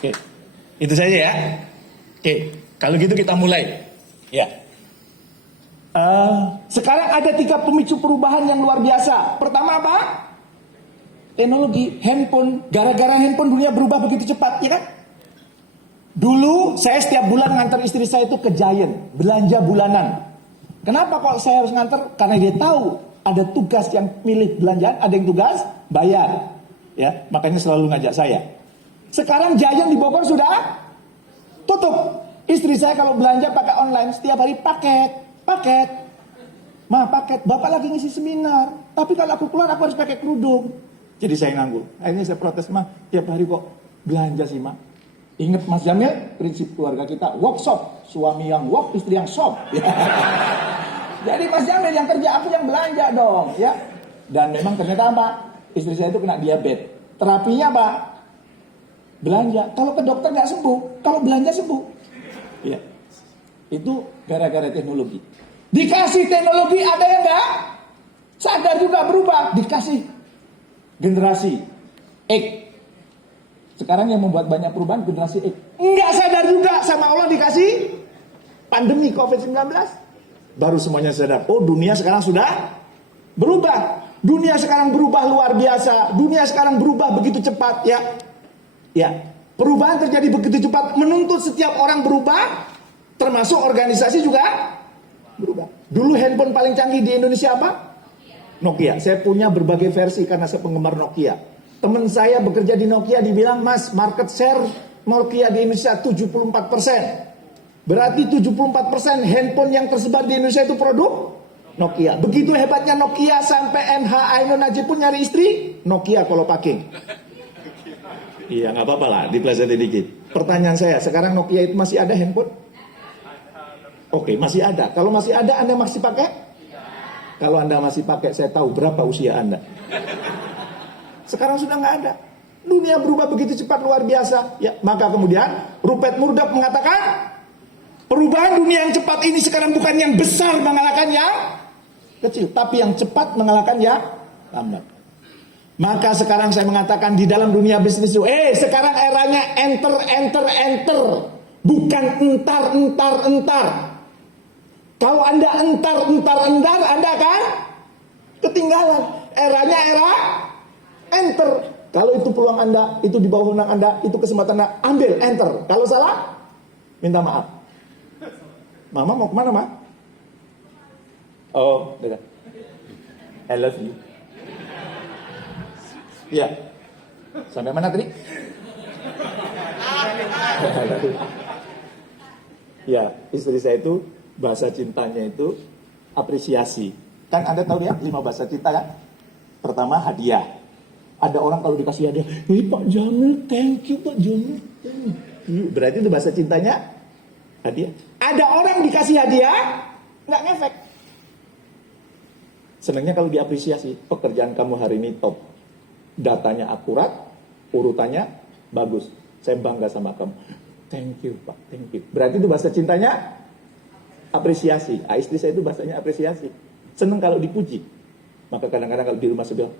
Oke. Itu saja ya. Oke, kalau gitu kita mulai. Ya. Sekarang ada 3 pemicu perubahan yang luar biasa. Pertama apa? Teknologi handphone. Gara-gara handphone dunia berubah begitu cepat, ya kan? Dulu saya setiap bulan ngantar istri saya itu ke Giant, belanja bulanan. Kenapa kok saya harus ngantar? Karena dia tahu ada tugas yang milih belanjaan, ada yang tugas bayar. Ya, makanya selalu ngajak saya. Sekarang Giant di Bogor sudah tutup. Istri saya kalau belanja pakai online setiap hari paket. Ma, paket. Bapak lagi ngisi seminar. Tapi kalau aku keluar aku harus pakai kerudung. Jadi saya nganggur. Akhirnya saya protes, Ma, tiap hari kok belanja sih, Ma. Ingat Mas Jamil, prinsip keluarga kita workshop, suami yang work, istri yang shop. Jadi Mas Jamil yang kerja, aku yang belanja dong, ya. Dan memang ternyata apa? Istri saya itu kena diabetes. Terapinya apa? Belanja. Kalau ke dokter nggak sembuh, kalau belanja sembuh. Ya. Itu gara-gara teknologi. Dikasih teknologi ada yang nggak sadar juga berubah. Dikasih generasi X. Sekarang yang membuat banyak perubahan generasi X. Nggak sadar juga sama Allah dikasih pandemi COVID-19. Baru semuanya sadar. Oh, dunia sekarang sudah berubah. Dunia sekarang berubah luar biasa. Dunia sekarang berubah begitu cepat, ya. Ya, perubahan terjadi begitu cepat, menuntut setiap orang berubah, termasuk organisasi juga berubah. Dulu handphone paling canggih di Indonesia apa? Nokia. Saya punya berbagai versi karena saya penggemar Nokia. Teman saya bekerja di Nokia dibilang, Mas, market share Nokia di Indonesia 74%. Berarti 74% handphone yang tersebar di Indonesia itu produk Nokia. Begitu hebatnya Nokia sampai NH Ainun Najib pun nyari istri Nokia kalau packing. Iya, nggak apa-apa lah, dipelesetin dikit. Pertanyaan saya, sekarang Nokia itu masih ada handphone? Oke, masih ada. Kalau masih ada, Anda masih pakai? Kalau Anda masih pakai, saya tahu berapa usia Anda. Sekarang sudah nggak ada. Dunia berubah begitu cepat, luar biasa. Ya, maka kemudian Rupert Murdoch mengatakan, perubahan dunia yang cepat ini sekarang bukan yang besar mengalahkan yang kecil, tapi yang cepat mengalahkan yang lambat. Maka sekarang saya mengatakan di dalam dunia bisnis itu, sekarang eranya enter. Bukan entar. Kalau Anda entar, Anda akan ketinggalan. Eranya era enter. Kalau itu peluang Anda, itu di bawah undang Anda, itu kesempatan Anda, ambil, enter. Kalau salah, minta maaf. Mama mau kemana, Ma? Oh, dekat. I love you. Ya, sampai mana tadi? Ya, istri saya itu bahasa cintanya itu apresiasi. Kan Anda tahu ya 5 bahasa cinta kan? Pertama hadiah. Ada orang kalau dikasih hadiah, Pak Jamil, thank you Pak Jamil. Berarti itu bahasa cintanya hadiah. Ada orang dikasih hadiah nggak ngefek. Senangnya kalau diapresiasi. Pekerjaan kamu hari ini top. Datanya akurat, urutannya bagus. Saya bangga sama kamu. Thank you Pak, thank you. Berarti itu bahasa cintanya apresiasi. Istri saya itu bahasanya apresiasi. Senang kalau dipuji. Maka kadang-kadang kalau di rumah saya bilang,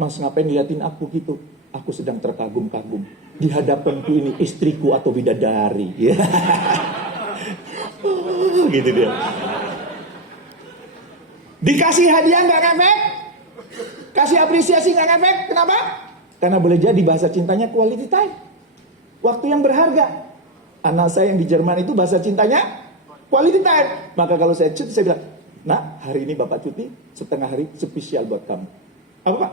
Mas ngapain liatin aku gitu? Aku sedang terkagum-kagum. Di hadapanku ini istriku atau bidadari. Gitu dia. Dikasih hadiah nggak ngefek? Kasih apresiasi nggak ngefek? Kenapa? Karena boleh jadi bahasa cintanya quality time. Waktu yang berharga. Anak saya yang di Jerman itu bahasa cintanya quality time. Maka kalau saya cuti, saya bilang, Nak, hari ini Bapak cuti, setengah hari spesial buat kamu. Apa Pak?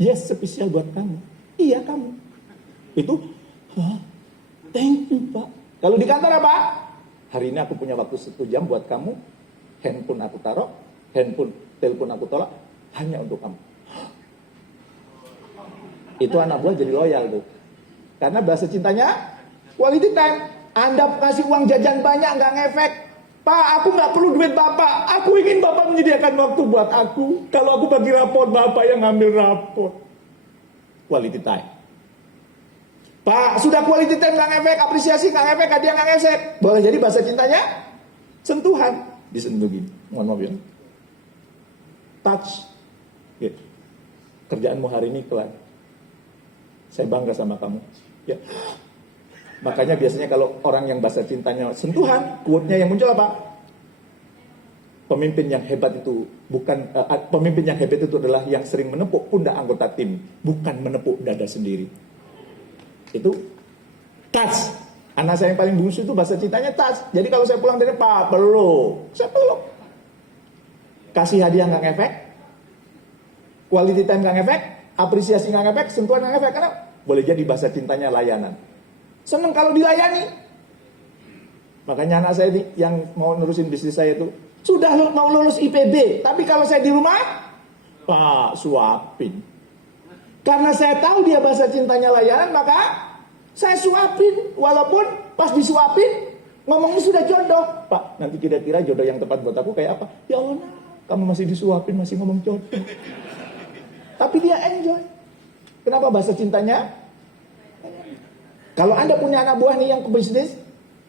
Yes, spesial buat kamu. Iya kamu. Itu, thank you Pak. Kalau di kantor apa? Hari ini aku punya waktu 1 jam buat kamu. Handphone aku taruh, telepon aku tolak, hanya untuk kamu. Itu anak buah jadi loyal tuh. Karena bahasa cintanya quality time. Anda kasih uang jajan banyak nggak ngefek. Pak, aku nggak perlu duit Bapak. Aku ingin Bapak menyediakan waktu buat aku. Kalau aku bagi rapor, Bapak yang ngambil rapor. Quality time. Pak, sudah quality time nggak ngefek, apresiasi nggak ngefek, hadiah nggak ngefek. Boleh jadi bahasa cintanya sentuhan. Disentuh gini. Mohon maaf ya. Touch. Gitu. Kerjaanmu hari ini kelar. Saya bangga sama kamu. Ya. Makanya biasanya kalau orang yang bahasa cintanya sentuhan, quote-nya yang muncul apa? Pemimpin yang hebat itu pemimpin yang hebat itu adalah yang sering menepuk pundak anggota tim, bukan menepuk dada sendiri. Itu touch. Anak saya yang paling bungsu itu bahasa cintanya touch. Jadi kalau saya pulang dari Pak, peluk. Saya peluk. Kasih hadiah nggak ngefek, quality time nggak ngefek, apresiasi nggak ngefek, sentuhan nggak ngefek. Karena boleh jadi bahasa cintanya layanan. Seneng kalau dilayani. Makanya anak saya yang mau nerusin bisnis saya itu sudah mau lulus IPB, tapi kalau saya di rumah, Pak, suapin. Karena saya tahu dia bahasa cintanya layanan, maka saya suapin. Walaupun pas disuapin ngomongnya sudah jodoh. Pak, nanti kira-kira jodoh yang tepat buat aku kayak apa? Ya Allah, kamu masih disuapin, masih ngomong jodoh. Tapi dia enjoy. Kenapa bahasa cintanya? Kalau Anda punya anak buah nih yang ke bisnis,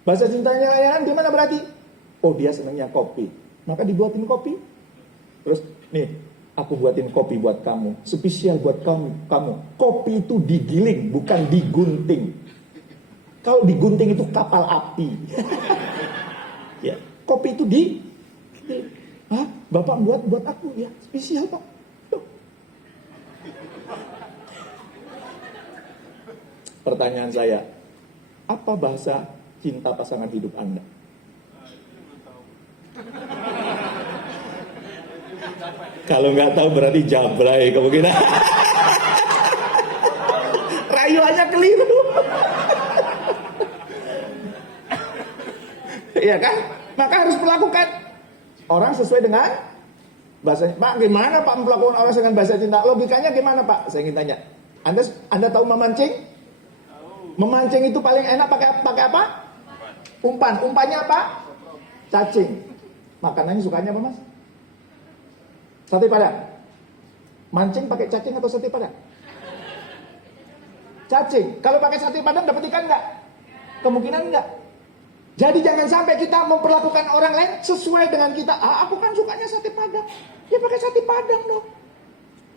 bahasa cintanya layanan gimana berarti? Oh, dia senangnya kopi. Maka dibuatin kopi. Terus, nih, aku buatin kopi buat kamu. Spesial buat kamu. Kopi itu digiling, bukan digunting. Kalau digunting itu kapal api. Ya, kopi itu Hah? Bapak buat aku ya, spesial Pak. Pertanyaan saya, apa bahasa cinta pasangan hidup Anda? Kalau nggak tahu berarti jablay kemungkinan. Rayuannya keliru. Iya kan? Maka harus melakukan orang sesuai dengan bahasanya. Pak, gimana Pak melakukan orang dengan bahasa cinta? Logikanya gimana Pak? Saya ingin tanya. Anda tahu memancing? Memancing itu paling enak pakai apa? Umpan. Umpannya apa? Cacing. Makanannya sukanya apa Mas? Sate padang. Mancing pakai cacing atau sate padang? Cacing. Kalau pakai sate padang dapat ikan enggak? Kemungkinan enggak. Jadi jangan sampai kita memperlakukan orang lain sesuai dengan kita. Aku kan sukanya sate padang. Ya pakai sate padang dong.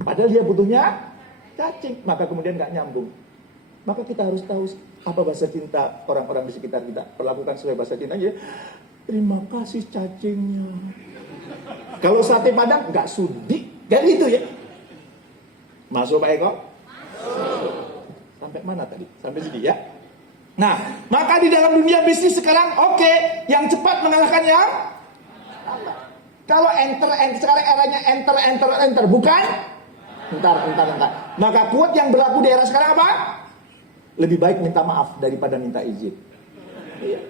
Padahal dia butuhnya cacing. Maka kemudian enggak nyambung. Maka kita harus tahu apa bahasa cinta orang-orang di sekitar kita. Perlakukan sesuai bahasa cinta aja. Terima kasih cacingnya. Kalau sate padang nggak sudi, kan gitu ya. Masuk Pak Eko? Masuk. Sampai mana tadi? Sampai sini ya. Nah, maka di dalam dunia bisnis sekarang yang cepat mengalahkan yang lambat. Kalau sekarang eranya enter, bukan? Entar. Maka quote yang berlaku di era sekarang apa? Lebih baik minta maaf daripada minta izin. Iya.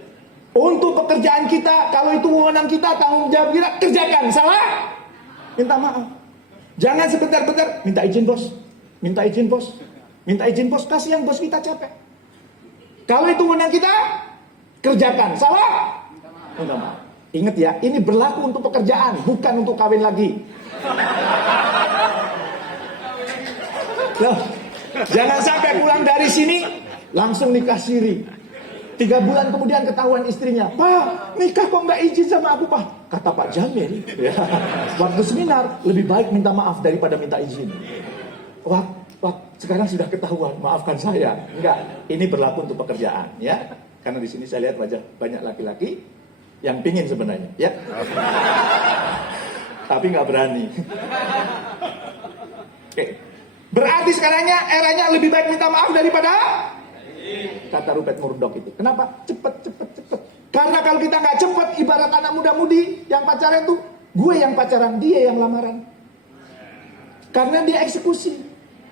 Untuk pekerjaan kita, kalau itu wewenang kita, tanggung jawab kita, kerjakan. Salah? Minta maaf. Jangan sebentar-bentar minta izin bos. Minta izin bos. Kasihan bos kita capek. Kalau itu wewenang kita, kerjakan. Salah? Minta maaf. Ingat ya, ini berlaku untuk pekerjaan, bukan untuk kawin lagi. Loh, jangan sampai pulang dari sini langsung nikah siri. 3 bulan kemudian ketahuan istrinya, Pak, nikah kok nggak izin sama aku Pak? Kata Pak Jamil, ya, waktu seminar lebih baik minta maaf daripada minta izin. Wah, sekarang sudah ketahuan, maafkan saya. Enggak, ini berlaku untuk pekerjaan, ya. Karena di sini saya lihat banyak laki-laki yang pingin sebenarnya, ya. Tapi nggak berani. Oke. Berarti sekarangnya eranya lebih baik minta maaf daripada kata Rupert Murdoch itu. Kenapa? Cepet. Karena kalau kita nggak cepet, ibarat anak muda-mudi yang pacaran tuh, gue yang pacaran, dia yang lamaran. Karena dia eksekusi,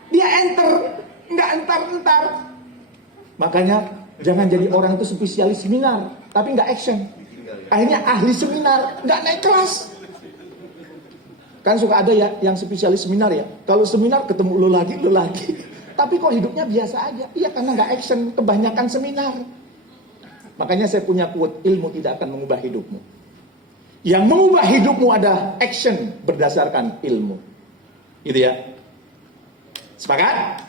dia nggak entar. Makanya jangan jadi orang itu spesialis seminar, tapi nggak action. Akhirnya ahli seminar, nggak naik kelas. Kan suka ada ya yang spesialis seminar ya. Kalau seminar ketemu lo lagi. Tapi kok hidupnya biasa aja. Iya karena nggak action, kebanyakan seminar. Makanya saya punya quote, ilmu tidak akan mengubah hidupmu. Yang mengubah hidupmu ada action berdasarkan ilmu. Gitu ya. Sepakat?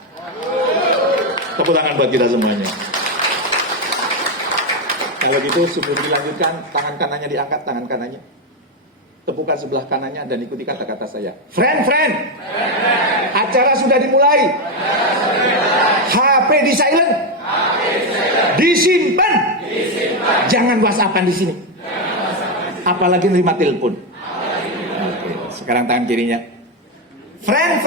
Tepuk tangan buat kita semuanya. Kalau gitu sebelum dilanjutkan, tangan kanannya diangkat, tangan kanannya. Tepukan sebelah kanannya dan ikuti kata-kata saya. Friend. Acara sudah dimulai. di silent. Disimpan. Jangan WhatsAppan di sini. Apalagi nerima telepon. Oke, sekarang tangan kirinya. Friend.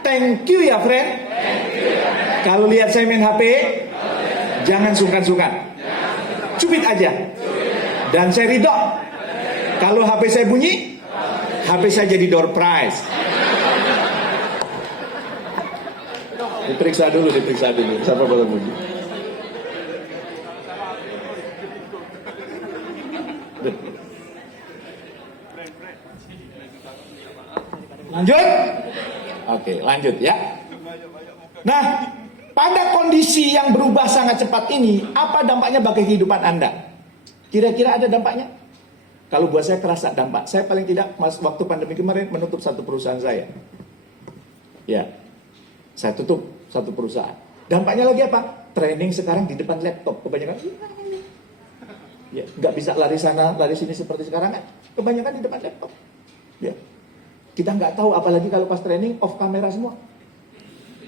Thank you ya friend. Kalau lihat saya main HP, jangan sungkan-sungkan. Cubit aja. Dan saya ridho. Kalau HP saya bunyi, HP saya jadi door prize. Diperiksa dulu. Siapa boleh bunyi? Lanjut? Oke, lanjut ya. Nah, pada kondisi yang berubah sangat cepat ini, apa dampaknya bagi kehidupan Anda? Kira-kira ada dampaknya? Kalau buat saya kerasa dampak. Saya paling tidak waktu pandemi kemarin menutup satu perusahaan saya. Ya, saya tutup satu perusahaan. Dampaknya lagi apa? Training sekarang di depan laptop. Kebanyakan, ya, nggak bisa lari sana, lari sini seperti sekarang kan. Kebanyakan di depan laptop. Ya, kita nggak tahu, apalagi kalau pas training off kamera semua.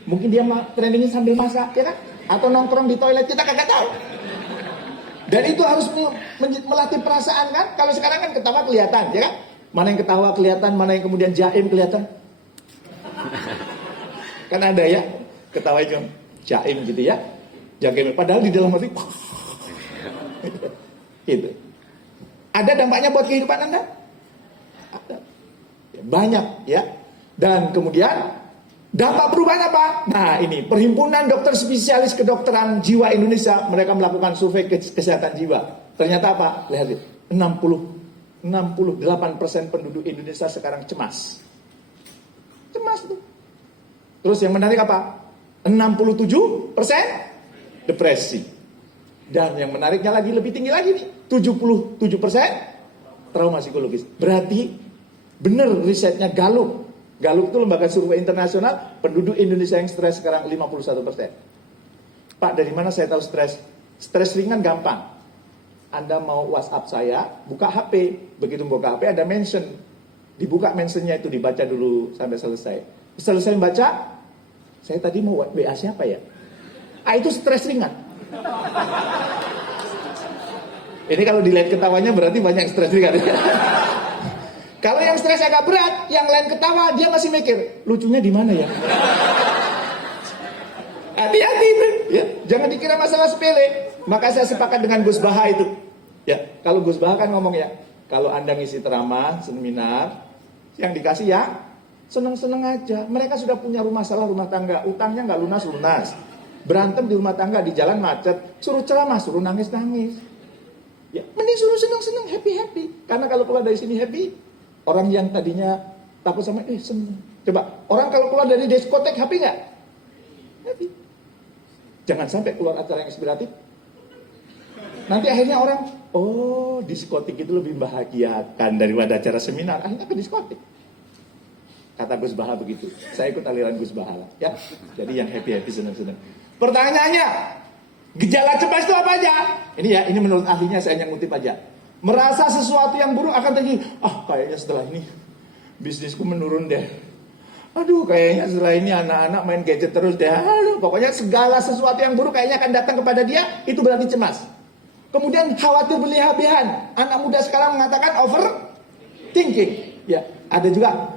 Mungkin dia trainingnya sambil masak, ya kan? Atau nongkrong di toilet, kita kagak tahu. Dan itu harus melatih perasaan kan? Kalau sekarang kan ketawa kelihatan, ya kan? Mana yang ketawa kelihatan, mana yang kemudian jaim kelihatan. Kan ada ya, ketawa itu jaim gitu ya. Jaim, padahal di dalam hati gitu. Ada dampaknya buat kehidupan Anda? Ada. Banyak ya. Dan kemudian dampak perubahan apa? Nah ini, Perhimpunan Dokter Spesialis Kedokteran Jiwa Indonesia, mereka melakukan survei kesehatan jiwa. Ternyata apa? Lihat, 68% penduduk Indonesia sekarang cemas. Cemas tuh. Terus yang menarik apa? 67% depresi. Dan yang menariknya lagi, lebih tinggi lagi nih, 77% trauma psikologis. Berarti benar risetnya Gallup. Gallup itu lembaga survei internasional, penduduk Indonesia yang stres sekarang 51%. Pak, dari mana saya tahu stres? Stres ringan gampang. Anda mau WhatsApp saya, buka HP. Begitu buka HP ada mention. Dibuka mentionnya itu, dibaca dulu sampai selesai. Selesai baca, saya tadi mau WA siapa ya? Itu stres ringan. Ini kalau dilihat ketawanya berarti banyak stres ringan. Kalau yang stres agak berat, yang lain ketawa, dia masih mikir, lucunya di mana ya? Hati-hati itu, ya. Jangan dikira masalah sepele. Maka saya sepakat dengan Gus Baha itu. Ya, kalau Gus Baha kan ngomong ya, kalau Anda ngisi ceramah, seminar, yang dikasih ya seneng-seneng aja. Mereka sudah punya masalah rumah tangga, utangnya nggak lunas-lunas. Berantem di rumah tangga, di jalan macet, suruh ceramah, suruh nangis-nangis. Ya, mending suruh seneng-seneng, happy-happy. Karena kalau keluar dari sini happy, orang yang tadinya takut sama, seneng. Coba, orang kalau keluar dari diskotek happy nggak? Happy. Jangan sampai keluar acara yang inspiratif. Nanti akhirnya orang, diskotik itu lebih membahagiakan daripada acara seminar. Akhirnya ke diskotik. Kata Gus Baha begitu. Saya ikut aliran Gus Baha lah. Ya. Jadi yang happy-happy, seneng-seneng. Pertanyaannya, gejala cemas itu apa aja? Ini ya, ini menurut ahlinya, saya hanya ngutip aja. Merasa sesuatu yang buruk akan terjadi. Kayaknya setelah ini bisnisku menurun deh. Aduh, kayaknya setelah ini anak-anak main gadget terus deh. Aduh, pokoknya segala sesuatu yang buruk kayaknya akan datang kepada dia. Itu berarti cemas. Kemudian khawatir berlebihan. Anak muda sekarang mengatakan overthinking. Ya, ada juga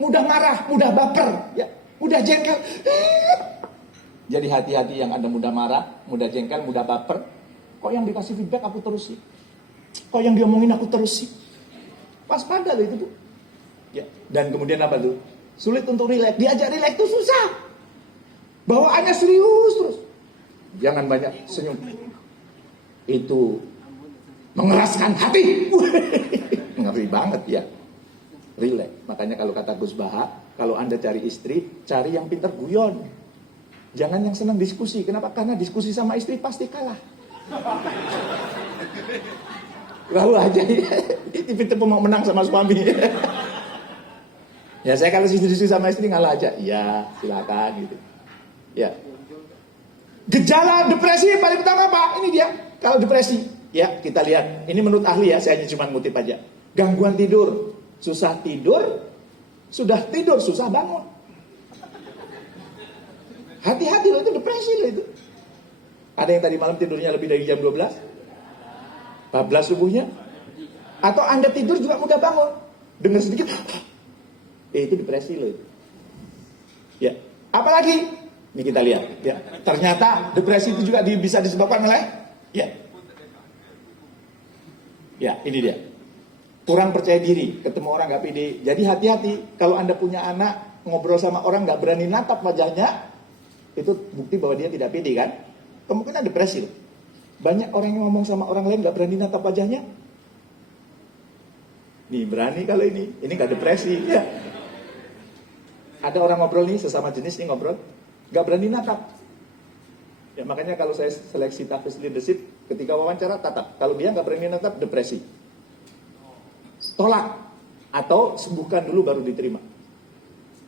mudah marah, mudah baper, ya, mudah jengkel. Jadi hati-hati yang Anda mudah marah, mudah jengkel, mudah baper. Kok yang dikasih feedback aku terus sih? Kok yang diomongin aku terus sih? Waspada loh itu, Bu. Ya, dan kemudian apa tuh? Sulit untuk rileks. Diajak rileks itu susah. Bawaannya serius terus. Jangan banyak senyum. Itu mengeraskan hati. Ngeri banget ya. Rileks. Makanya kalau kata Gus Baha, kalau Anda cari istri, cari yang pintar guyon. Jangan yang senang diskusi. Kenapa? Karena diskusi sama istri pasti kalah. Lalu aja itu mau menang sama suami. Ya saya kalau diskusi sama istri ngalah aja. Iya, silakan gitu. Ya. Gejala depresi paling pertama apa? Ini dia. Kalau depresi, ya kita lihat. Ini menurut ahli ya, saya hanya cuma ngutip aja. Gangguan tidur, susah tidur, sudah tidur susah bangun. Hati-hati loh, itu depresi loh itu. Ada yang tadi malam tidurnya lebih dari jam 12? 14 subuhnya? Atau Anda tidur juga mudah bangun. Dengar sedikit, itu depresi loh itu. Ya, apalagi? Ini kita lihat. Ya, ternyata depresi itu juga bisa disebabkan oleh, ya, ini dia. Kurang percaya diri, ketemu orang gak pede. Jadi hati-hati, kalau Anda punya anak, ngobrol sama orang gak berani natap wajahnya, itu bukti bahwa dia tidak pede kan? Kemungkinan depresi loh. Banyak orang yang ngomong sama orang lain gak berani natap wajahnya. Nih berani kalau ini gak depresi ya. Ada orang ngobrol nih, sesama jenis nih ngobrol, gak berani natap. Ya makanya kalau saya seleksi Tafis Leadership, ketika wawancara tatap. Kalau dia gak berani natap, depresi. Tolak. Atau sembuhkan dulu baru diterima.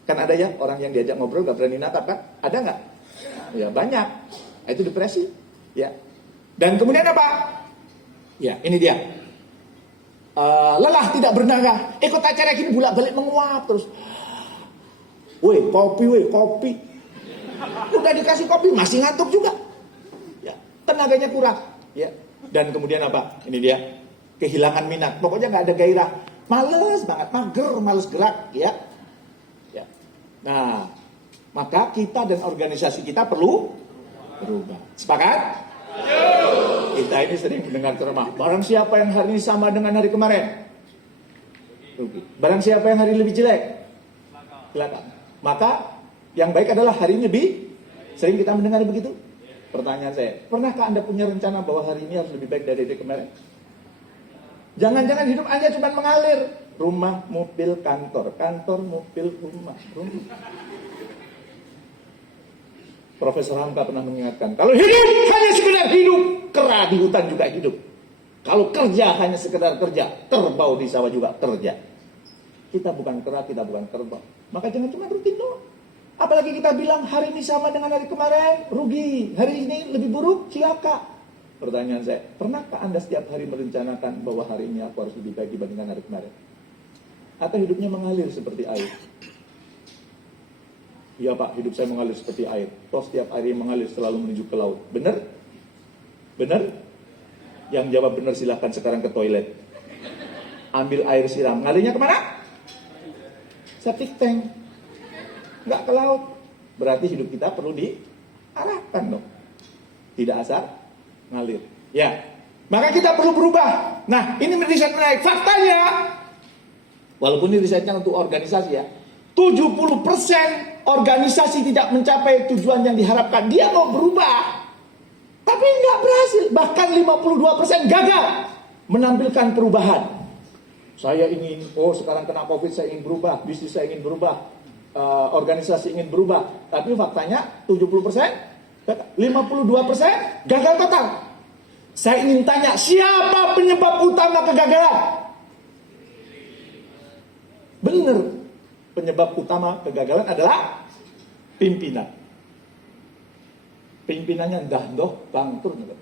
Kan ada ya orang yang diajak ngobrol gak berani natap kan? Ada gak? Ya banyak. Itu depresi. Ya. Dan kemudian apa? Ya ini dia. Lelah tidak bernada. Ikut acara gini bolak-balik menguap terus. Woi kopi. Udah dikasih kopi masih ngantuk juga. Ya, tenaganya kurang. Ya. Dan kemudian apa? Ini dia. Kehilangan minat. Pokoknya nggak ada gairah. Males banget, mager, males gerak. Ya. Ya. Nah, maka kita dan organisasi kita perlu berubah. Sepakat? Kita ini sering mendengar ceramah. Barang siapa yang hari ini sama dengan hari kemarin, rugi. Barang siapa yang hari ini lebih jelek, silakan. Maka yang baik adalah hari ini lebih. Sering kita mendengar begitu. Pertanyaan saya, pernahkah Anda punya rencana bahwa hari ini harus lebih baik dari hari kemarin? Jangan-jangan hidup Anda cuma mengalir. Rumah, mobil, kantor. Kantor, mobil, rumah. Profesor Hamka pernah mengingatkan, kalau hidup hanya sekedar hidup, kera di hutan juga hidup. Kalau kerja hanya sekedar kerja, kerbau di sawah juga kerja. Kita bukan kera, kita bukan kerbau. Maka jangan cuma rutin doang. Apalagi kita bilang hari ini sama dengan hari kemarin, rugi. Hari ini lebih buruk, siaka. Pertanyaan saya, pernahkah Anda setiap hari merencanakan bahwa hari ini aku harus lebih baik dibandingkan hari kemarin? Atau hidupnya mengalir seperti air? Iya Pak, hidup saya mengalir seperti air. Toh setiap air yang mengalir selalu menuju ke laut. Benar? Benar? Yang jawab benar silahkan sekarang ke toilet. Ambil air siram. Ngalirnya kemana? Septic tank. Nggak ke laut. Berarti hidup kita perlu diarahkan dong. Tidak asal ngalir. Ya. Maka kita perlu berubah. Nah, ini riset menarik. Faktanya, walaupun ini risetnya untuk organisasi ya, 70% organisasi tidak mencapai tujuan yang diharapkan. Dia mau berubah, tapi nggak berhasil. Bahkan 52% gagal menampilkan perubahan. Saya ingin, sekarang kena COVID, saya ingin berubah. Bisnis saya ingin berubah. Organisasi ingin berubah. Tapi faktanya 70%, 52% gagal total. Saya ingin tanya, siapa penyebab utama kegagalan? Benar. Penyebab utama kegagalan adalah pimpinan. Pimpinannya dah bangkrut.